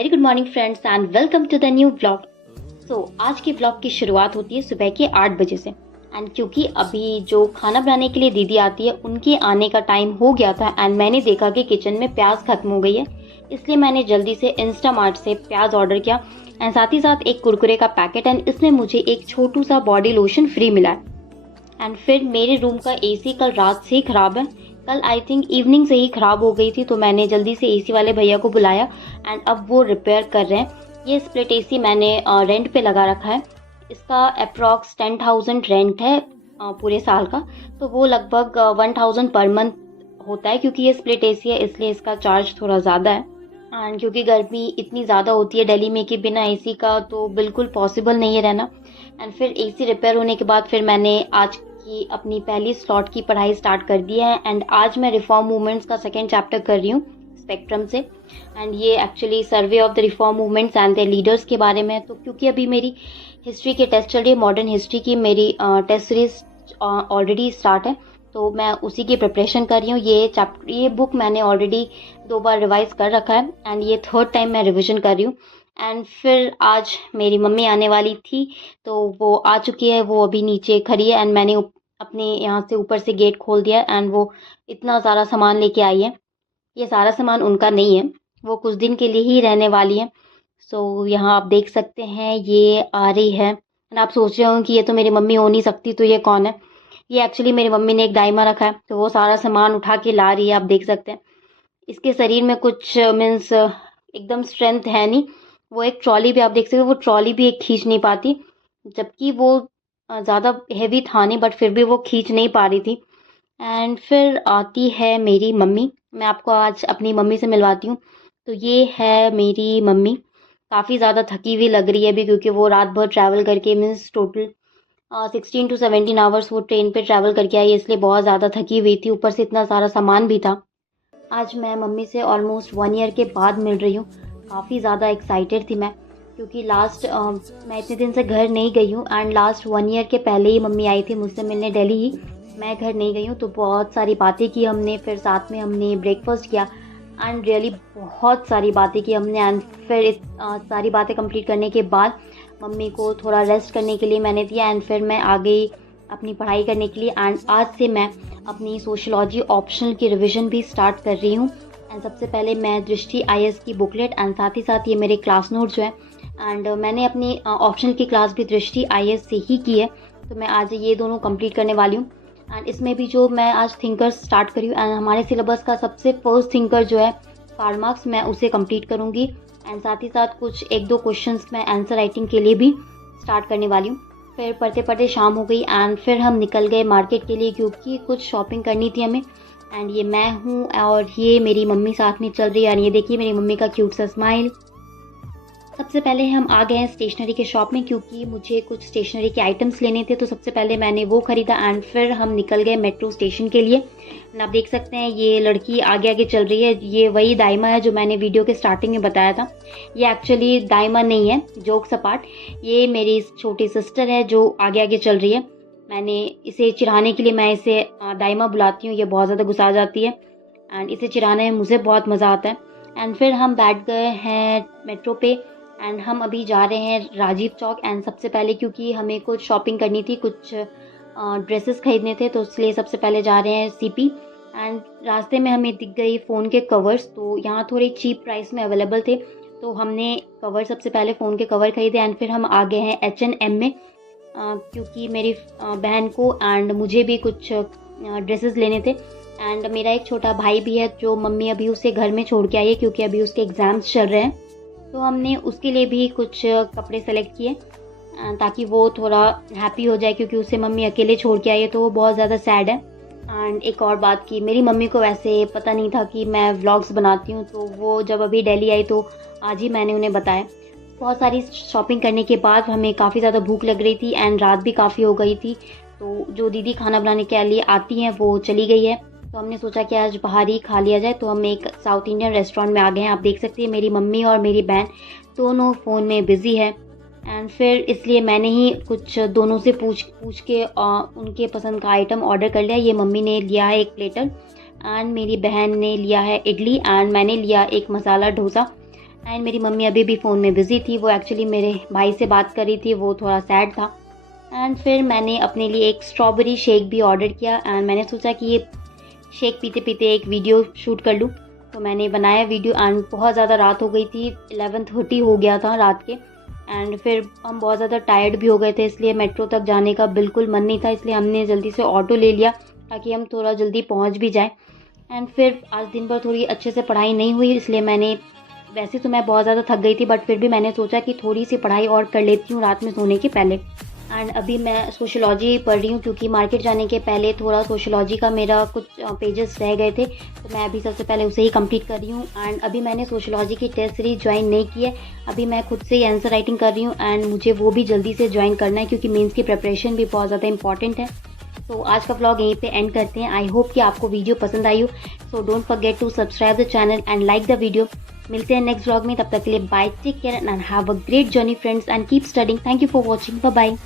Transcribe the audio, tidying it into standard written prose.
Very good morning friends and welcome to the new vlog. आज के vlog की शुरुआत होती है सुबह के 8 बजे से। एंड क्योंकि अभी जो खाना बनाने के लिए दीदी आती है उनके आने का टाइम हो गया था एंड मैंने देखा कि किचन में प्याज खत्म हो गई है, इसलिए मैंने जल्दी से इंस्टामार्ट से प्याज ऑर्डर किया एंड साथ ही साथ एक कुरकुरे का पैकेट एंड इसमें मुझे एक छोटू सा बॉडी लोशन फ्री मिला है। एंड फिर मेरे रूम का एसी कल रात से ही ख़राब है, कल आई थिंक इवनिंग से ही ख़राब हो गई थी, तो मैंने जल्दी से एसी वाले भैया को बुलाया एंड अब वो रिपेयर कर रहे हैं। ये स्प्लिट एसी मैंने रेंट पे लगा रखा है, इसका अप्रॉक्स 10,000 रेंट है पूरे साल का, तो वो लगभग 1,000 पर मंथ होता है। क्योंकि ये स्प्लिट एसी है इसलिए इसका चार्ज थोड़ा ज़्यादा है। एंड क्योंकि गर्मी इतनी ज़्यादा होती है दिल्ली में कि बिना एसी का तो बिल्कुल पॉसिबल नहीं है रहना। एंड फिर एसी रिपेयर होने के बाद फिर मैंने आज की अपनी पहली स्लॉट की पढ़ाई स्टार्ट कर दी है एंड आज मैं रिफॉर्म मूवमेंट्स का सेकेंड चैप्टर कर रही हूँ स्पेक्ट्रम से। एंड ये actually survey of the reform movements and the leaders के बारे में है। तो क्योंकि अभी मेरी हिस्ट्री के टेस्ट चल रही है, मॉडर्न हिस्ट्री की मेरी टेस्ट सीरीज ऑलरेडी स्टार्ट है, तो मैं उसी की प्रिपरेशन कर रही हूँ। ये बुक मैंने ऑलरेडी 2 बार रिवाइज कर रखा है एंड ये थर्ड टाइम मैं रिविजन कर रही हूँ। एंड फिर आज मेरी मम्मी आने वाली थी तो वो आ चुकी है, वो अभी नीचे खड़ी है एंड मैंने अपने यहाँ से ऊपर से गेट खोल दिया एंड वो इतना सारा सामान लेके आई है। ये सारा सामान उनका नहीं है, वो कुछ दिन के लिए ही रहने वाली है। यहाँ आप देख सकते हैं ये आ रही है एंड आप सोच रहे हो कि ये तो मेरी मम्मी हो नहीं सकती, तो ये कौन है? ये एक्चुअली मेरी मम्मी ने एक दाइमा रखा है, तो वो सारा सामान उठा के ला रही है। आप देख सकते हैं इसके शरीर में कुछ मीन्स एकदम स्ट्रेंथ है नहीं। वो एक ट्रॉली भी आप देख सकते हो, वो ट्रॉली भी एक खींच नहीं पाती, जबकि वो ज़्यादा हैवी था नहीं बट फिर भी वो खींच नहीं पा रही थी। एंड फिर आती है मेरी मम्मी, मैं आपको आज अपनी मम्मी से मिलवाती हूँ। तो ये है मेरी मम्मी, काफ़ी ज़्यादा थकी हुई लग रही है अभी, क्योंकि वो रात भर ट्रैवल करके मीन्स टोटल 16 to 17 आवर्स वो ट्रेन पे ट्रैवल करके आई है, इसलिए बहुत ज़्यादा थकी हुई थी, ऊपर से इतना सारा सामान भी था। आज मैं मम्मी से ऑलमोस्ट 1 ईयर के बाद मिल रही हूँ। काफ़ी ज़्यादा एक्साइटेड थी मैं, क्योंकि मैं इतने दिन से घर नहीं गई हूँ एंड लास्ट 1 ईयर के पहले ही मम्मी आई थी मुझसे मिलने दिल्ली ही, मैं घर नहीं गई हूँ। तो बहुत सारी बातें की हमने, फिर साथ में हमने ब्रेकफास्ट किया एंड रियली बहुत सारी बातें की हमने। एंड फिर सारी बातें कंप्लीट करने के बाद मम्मी को थोड़ा रेस्ट करने के लिए मैंने दिया एंड फिर मैं आ गई अपनी पढ़ाई करने के लिए। एंड आज से मैं अपनी सोशियोलॉजी ऑप्शनल की रिवीजन भी स्टार्ट कर रही हूँ। एंड सबसे पहले मैं दृष्टि IAS की बुकलेट एंड साथ ही साथ ये मेरे क्लास नोट जो है, एंड मैंने अपनी ऑप्शनल की क्लास भी दृष्टि IAS से ही की है, तो मैं आज ये दोनों कंप्लीट करने वाली हूँ। एंड इसमें भी जो मैं आज थिंकर्स स्टार्ट करी हूँ एंड हमारे सिलेबस का सबसे फर्स्ट थिंकर जो है कार्ल मार्क्स, मैं उसे कंप्लीट करूँगी। एंड साथ ही साथ कुछ 1-2 क्वेश्चंस मैं आंसर राइटिंग के लिए भी स्टार्ट करने वाली हूँ। फिर पढ़ते पढ़ते शाम हो गई एंड फिर हम निकल गए मार्केट के लिए, क्योंकि कुछ शॉपिंग करनी थी हमें। एंड ये मैं हूँ और ये मेरी मम्मी साथ में चल रही है, और ये देखिए मेरी मम्मी का क्यूट सा स्माइल। सबसे पहले हम आ गए हैं स्टेशनरी के शॉप में, क्योंकि मुझे कुछ स्टेशनरी के आइटम्स लेने थे, तो सबसे पहले मैंने वो ख़रीदा एंड फिर हम निकल गए मेट्रो स्टेशन के लिए। आप देख सकते हैं ये लड़की आगे आगे चल रही है, ये वही दाइमा है जो मैंने वीडियो के स्टार्टिंग में बताया था। ये एक्चुअली दाइमा नहीं है, जोक्स अपार्ट, ये मेरी छोटी सिस्टर है जो आगे आगे चल रही है। मैंने इसे चिढ़ाने के लिए मैं इसे दाइमा बुलाती हूँ, ये बहुत ज़्यादा गुस्सा जाती है एंड इसे चिढ़ाने में मुझे बहुत मज़ा आता है। एंड फिर हम बैठ गए हैं मेट्रो पे एंड हम अभी जा रहे हैं राजीव चौक। एंड सबसे पहले क्योंकि हमें कुछ शॉपिंग करनी थी, कुछ ड्रेसेस खरीदने थे, तो इसलिए सबसे पहले जा रहे हैं CP। एंड रास्ते में हमें दिख गई फ़ोन के कवर्स, तो यहाँ थोड़े चीप प्राइस में अवेलेबल थे, तो हमने कवर सबसे पहले फ़ोन के कवर खरीदे एंड फिर हम आ गए हैं H&M में, क्योंकि मेरी बहन को एंड मुझे भी कुछ ड्रेसेस लेने थे। एंड मेरा एक छोटा भाई भी है जो मम्मी अभी उसे घर में छोड़ के आई है, क्योंकि अभी उसके एग्ज़ाम्स चल रहे हैं, तो हमने उसके लिए भी कुछ कपड़े सेलेक्ट किए ताकि वो थोड़ा हैप्पी हो जाए, क्योंकि उसे मम्मी अकेले छोड़ के आई है तो वो बहुत ज़्यादा सैड है। एंड एक और बात की, मेरी मम्मी को वैसे पता नहीं था कि मैं व्लॉग्स बनाती हूँ, तो वो जब अभी दिल्ली आई तो आज ही मैंने उन्हें बताया। बहुत सारी शॉपिंग करने के बाद हमें काफ़ी ज़्यादा भूख लग रही थी एंड रात भी काफ़ी हो गई थी, तो जो दीदी खाना बनाने के लिए आती हैं वो चली गई है, तो हमने सोचा कि आज बाहर ही खा लिया जाए, तो हम एक साउथ इंडियन रेस्टोरेंट में आ गए हैं। आप देख सकते हैं मेरी मम्मी और मेरी बहन दोनों फ़ोन में बिज़ी है एंड फिर इसलिए मैंने ही कुछ दोनों से पूछ के उनके पसंद का आइटम ऑर्डर कर लिया। ये मम्मी ने लिया है एक प्लेटर एंड मेरी बहन ने लिया है इडली एंड मैंने लिया एक मसाला डोसा। एंड मेरी मम्मी अभी भी फ़ोन में बिज़ी थी, वो एक्चुअली मेरे भाई से बात कर रही थी, वो थोड़ा सैड था। एंड फिर मैंने अपने लिए एक स्ट्रॉबेरी शेक भी ऑर्डर किया एंड मैंने सोचा कि ये शेक पीते-पीते एक वीडियो शूट कर लूँ। तो मैंने बनाया वीडियो एंड बहुत ज़्यादा रात हो गई थी, 11:30 हो गया था रात के। एंड फिर हम बहुत ज़्यादा टायर्ड भी हो गए थे, इसलिए मेट्रो तक जाने का बिल्कुल मन नहीं था, इसलिए हमने जल्दी से ऑटो ले लिया ताकि हम थोड़ा जल्दी पहुँच भी जाएँ। एंड फिर आज दिन भर थोड़ी अच्छे से पढ़ाई नहीं हुई, इसलिए मैंने, वैसे तो मैं बहुत ज़्यादा थक गई थी बट फिर भी मैंने सोचा कि थोड़ी सी पढ़ाई और कर लेती हूँ रात में सोने के पहले। एंड अभी मैं सोशियोलॉजी पढ़ रही हूँ क्योंकि मार्केट जाने के पहले थोड़ा सोशियोलॉजी का मेरा कुछ पेजेस रह गए थे, तो मैं अभी सबसे पहले उसे ही कंप्लीट कर रही हूँ। एंड अभी मैंने सोशियोलॉजी की टेस्ट सीरीज ज्वाइन नहीं की है, अभी मैं खुद से ही आंसर राइटिंग कर रही हूँ एंड मुझे वो भी जल्दी से ज्वाइन करना है क्योंकि मेंस की प्रिपरेशन भी बहुत ज़्यादा इंपॉर्टेंट है। तो आज का व्लॉग यहीं पे एंड करते हैं। आई होप कि आपको वीडियो पसंद आई हो, so don't forget to subscribe the channel and like the video. मिलते हैं नेक्स्ट व्लॉग में, तब तक के लिए bye, take care and have a great journey friends and keep studying. Thank you for watching, bye bye.